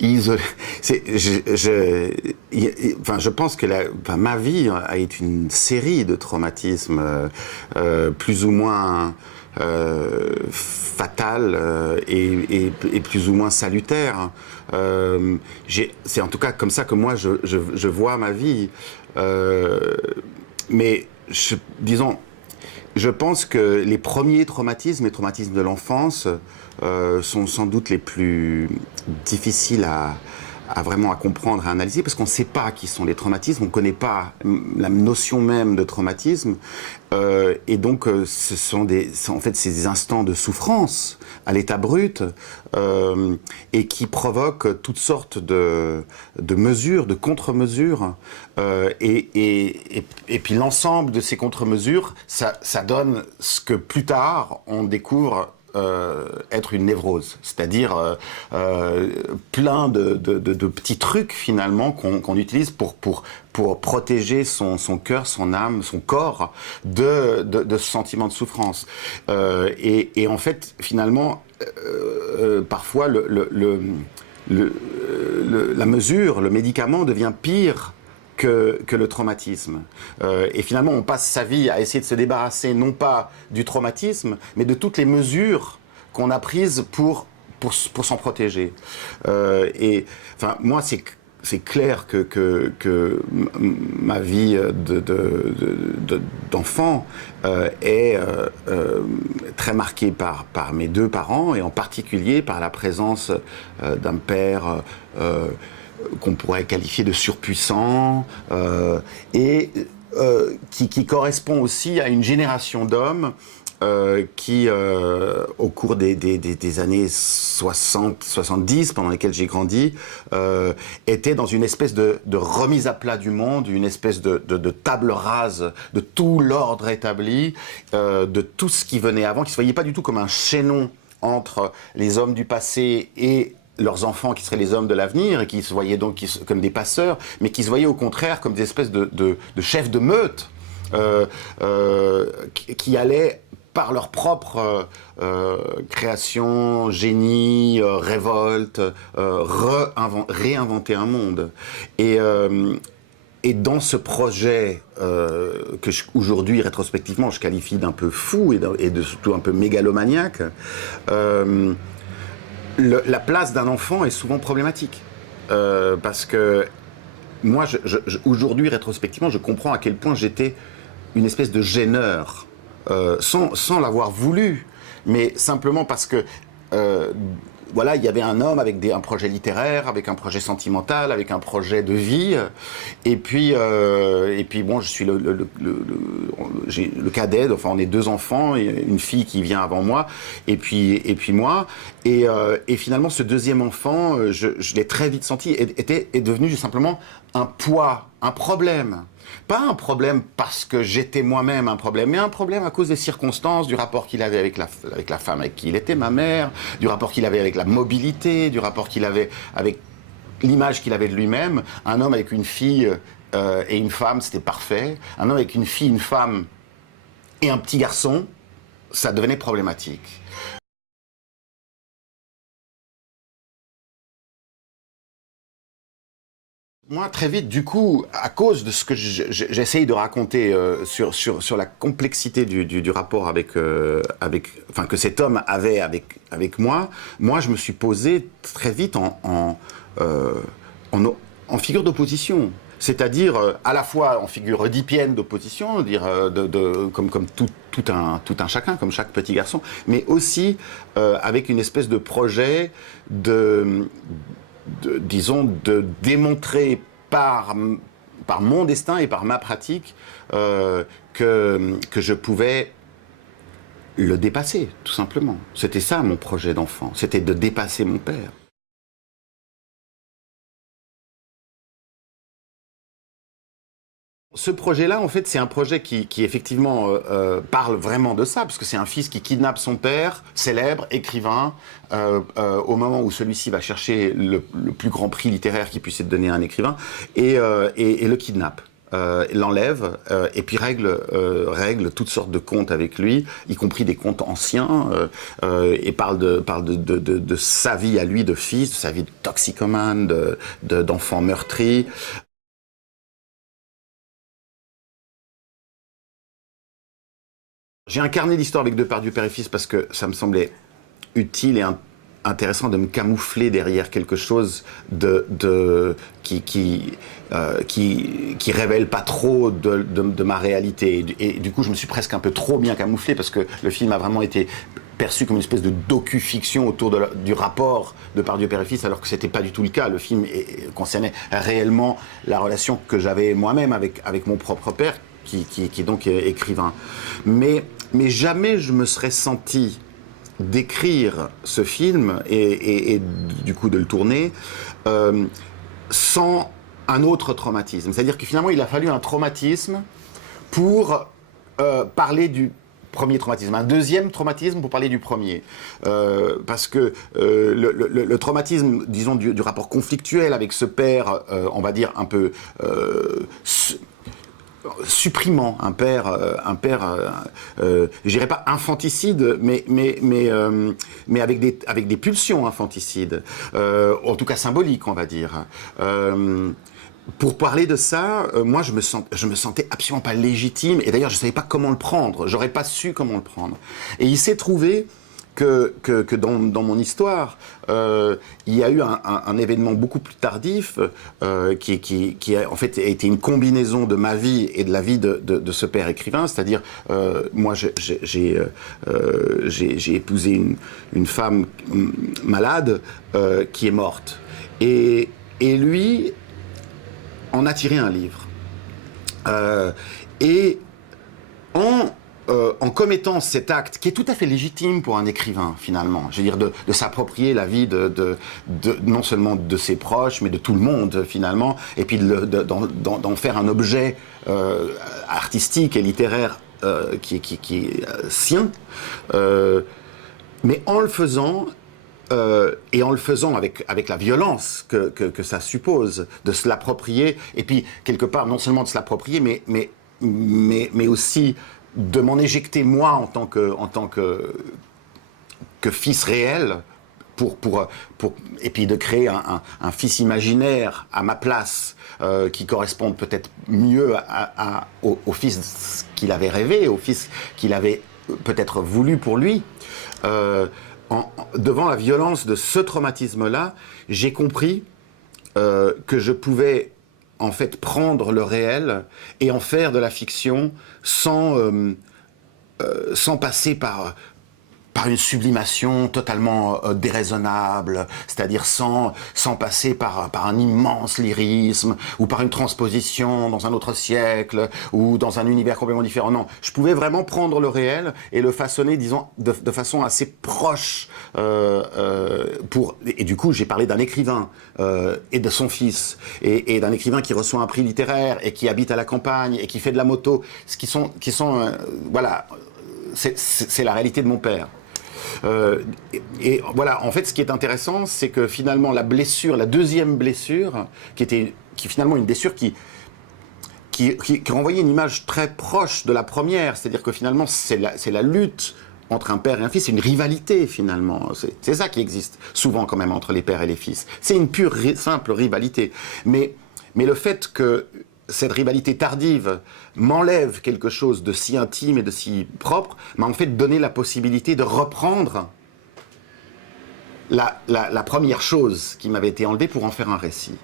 Isolé. Je pense que ma vie a été une série de traumatismes plus ou moins fatales et plus ou moins salutaires. C'est en tout cas comme ça que moi je vois ma vie. Mais disons, je pense que les premiers traumatismes, les traumatismes de l'enfance, sont sans doute les plus difficiles à vraiment à comprendre, à analyser, parce qu'on ne sait pas qui sont les traumatismes, on ne connaît pas la notion même de traumatisme, et donc ce sont en fait ces instants de souffrance à l'état brut, et qui provoquent toutes sortes de mesures, de contre-mesures, et puis l'ensemble de ces contre-mesures, ça donne ce que plus tard on découvre être une névrose, c'est-à-dire plein de petits trucs finalement qu'on utilise pour protéger son cœur, son âme, son corps de ce sentiment de souffrance. Et en fait, finalement, parfois la mesure, le médicament devient pire que le traumatisme. Et finalement, on passe sa vie à essayer de se débarrasser, non pas du traumatisme, mais de toutes les mesures qu'on a prises pour s'en protéger. Et enfin, moi, c'est clair que ma vie d'enfant est très marquée par mes deux parents, et en particulier par la présence d'un père qu'on pourrait qualifier de surpuissant, et qui correspond aussi à une génération d'hommes qui, au cours des années 60-70, pendant lesquelles j'ai grandi, étaient dans une espèce de remise à plat du monde, une espèce de table rase de tout l'ordre établi, de tout ce qui venait avant, qui ne se voyait pas du tout comme un chaînon entre les hommes du passé et leurs enfants qui seraient les hommes de l'avenir, et qui se voyaient donc comme des passeurs, mais qui se voyaient au contraire comme des espèces de chefs de meute qui allaient par leur propre création, génie, révolte, réinventer un monde. Et dans ce projet que aujourd'hui, rétrospectivement, je qualifie d'un peu fou et de surtout un peu mégalomaniaque, la place d'un enfant est souvent problématique. Parce que moi, aujourd'hui, rétrospectivement, je comprends à quel point j'étais une espèce de gêneur, sans l'avoir voulu, mais simplement parce que voilà, il y avait un homme avec un projet littéraire, avec un projet sentimental, avec un projet de vie, et puis bon, je suis j'ai le cadet, enfin on est deux enfants, et une fille qui vient avant moi, et puis moi, et finalement ce deuxième enfant, je l'ai très vite senti, est devenu simplement un poids, un problème. Pas un problème parce que j'étais moi-même un problème, mais un problème à cause des circonstances, du rapport qu'il avait avec la femme avec qui il était, ma mère, du rapport qu'il avait avec la mobilité, du rapport qu'il avait avec l'image qu'il avait de lui-même. Un homme avec une fille et une femme, c'était parfait. Un homme avec une fille, une femme et un petit garçon, ça devenait problématique. Moi, très vite, du coup, à cause de ce que j'essaye de raconter sur la complexité du rapport enfin, que cet homme avait avec moi, je me suis posé très vite en figure d'opposition. C'est-à-dire à la fois en figure oedipienne d'opposition, comme tout un chacun, comme chaque petit garçon, mais aussi avec une espèce de projet disons, de démontrer par mon destin et par ma pratique que je pouvais le dépasser, tout simplement. C'était ça mon projet d'enfant, c'était de dépasser mon père. Ce projet-là, en fait, c'est un projet qui effectivement parle vraiment de ça, parce que c'est un fils qui kidnappe son père, célèbre, écrivain, au moment où celui-ci va chercher le plus grand prix littéraire qui puisse être donné à un écrivain, et le kidnappe. l'enlève et puis règle toutes sortes de comptes avec lui, y compris des comptes anciens, et parle de sa vie à lui de fils, de sa vie de toxicomane, d'enfant meurtri. J'ai incarné l'histoire avec Depardieu père et fils parce que ça me semblait utile et intéressant de me camoufler derrière quelque chose qui révèle pas trop de ma réalité. Et du coup, je me suis presque un peu trop bien camouflé parce que le film a vraiment été perçu comme une espèce de docu-fiction autour du rapport de Depardieu père et fils, alors que c'était pas du tout le cas. Le film concernait réellement la relation que j'avais moi-même avec mon propre père, qui est donc écrivain. Mais jamais je me serais senti d'écrire ce film et du coup de le tourner sans un autre traumatisme. C'est-à-dire que finalement, il a fallu un traumatisme pour parler du premier traumatisme, un deuxième traumatisme pour parler du premier. Parce que le traumatisme, disons, du rapport conflictuel avec ce père, on va dire un peu supprimant, un père, je dirais pas infanticide, mais avec des pulsions infanticides, en tout cas symboliques, on va dire. Pour parler de ça, moi je me sentais absolument pas légitime, et d'ailleurs je savais pas comment le prendre, j'aurais pas su comment le prendre. Et il s'est trouvé que dans mon histoire, il y a eu un événement beaucoup plus tardif qui a en fait été une combinaison de ma vie et de la vie de ce père écrivain. C'est-à-dire, moi, j'ai épousé une femme malade qui est morte. Et lui en a tiré un livre. Et en commettant cet acte, qui est tout à fait légitime pour un écrivain, finalement, je veux dire, de s'approprier la vie non seulement de ses proches, mais de tout le monde, finalement, et puis d'en faire un objet artistique et littéraire qui est sien, mais en le faisant, et en le faisant avec la violence que ça suppose, de se l'approprier, et puis, quelque part, non seulement de se l'approprier, mais aussi de m'en éjecter moi en tant que fils réel et puis de créer un fils imaginaire à ma place qui corresponde peut-être mieux au fils qu'il avait rêvé, au fils qu'il avait peut-être voulu pour lui. Devant la violence de ce traumatisme-là, j'ai compris que je pouvais en fait prendre le réel et en faire de la fiction sans passer par une sublimation totalement déraisonnable, c'est-à-dire sans passer par un immense lyrisme, ou par une transposition dans un autre siècle, ou dans un univers complètement différent. Non, je pouvais vraiment prendre le réel et le façonner, disons, de façon assez proche. Et du coup, j'ai parlé d'un écrivain et de son fils, et d'un écrivain qui reçoit un prix littéraire, et qui habite à la campagne, et qui fait de la moto, voilà, c'est la réalité de mon père. Et voilà, en fait, ce qui est intéressant, c'est que finalement, la deuxième blessure, qui finalement une blessure qui renvoyait une image très proche de la première, c'est-à-dire que finalement, c'est la lutte entre un père et un fils, c'est une rivalité finalement, c'est ça qui existe souvent quand même entre les pères et les fils. C'est une pure, simple rivalité. Mais le fait que cette rivalité tardive m'enlève quelque chose de si intime et de si propre, m'a en fait donné la possibilité de reprendre la première chose qui m'avait été enlevée pour en faire un récit.